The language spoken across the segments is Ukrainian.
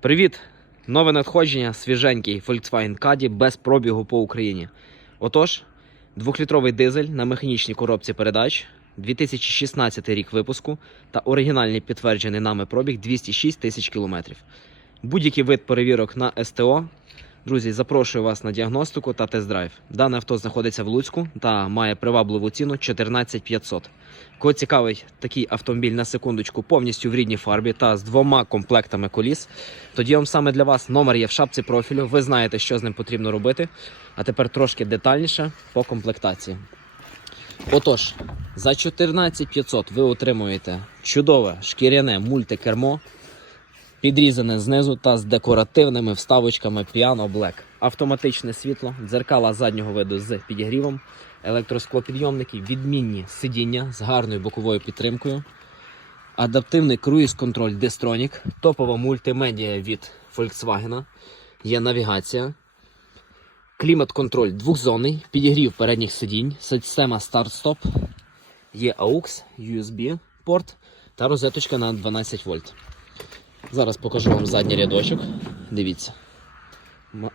Привіт! Нове надходження, свіженький Volkswagen Caddy без пробігу по Україні. Отож, двохлітровий дизель на механічній коробці передач, 2016 рік випуску та оригінальний підтверджений нами пробіг 206 тисяч кілометрів. Будь-який вид перевірок на СТО. Друзі, запрошую вас на діагностику та тест-драйв. Дане авто знаходиться в Луцьку та має привабливу ціну 14 500. Кого цікавить такий автомобіль на секундочку повністю в рідній фарбі та з двома комплектами коліс, тоді вам саме для вас номер є в шапці профілю. Ви знаєте, що з ним потрібно робити. А тепер трошки детальніше по комплектації. Отож, за 14 500 ви отримуєте чудове шкіряне мультикермо, підрізане знизу та з декоративними вставочками Piano Black. Автоматичне світло, дзеркала заднього виду з підігрівом, електросклопідйомники, відмінні сидіння з гарною боковою підтримкою, адаптивний круїз-контроль Distronic, топова мультимедіа від Volkswagen, є навігація, клімат-контроль двохзонний, підігрів передніх сидінь, система старт-стоп, є AUX, USB порт та розеточка на 12 вольт. Зараз покажу вам задній рядочок. Дивіться.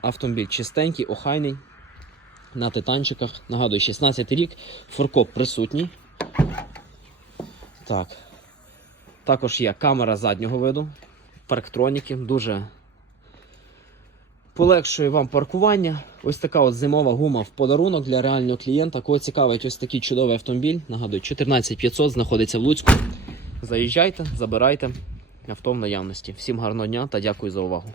Автомобіль чистенький, охайний. На титанчиках. Нагадую, 16 рік. Форкоп присутній. Так. Також є камера заднього виду. Парктроніки. Дуже полегшує вам паркування. Ось така от зимова гума в подарунок для реального клієнта. Кого цікавить ось такий чудовий автомобіль. Нагадую, 14500 знаходиться в Луцьку. Заїжджайте, забирайте авто в наявності. Всім гарного дня та дякую за увагу.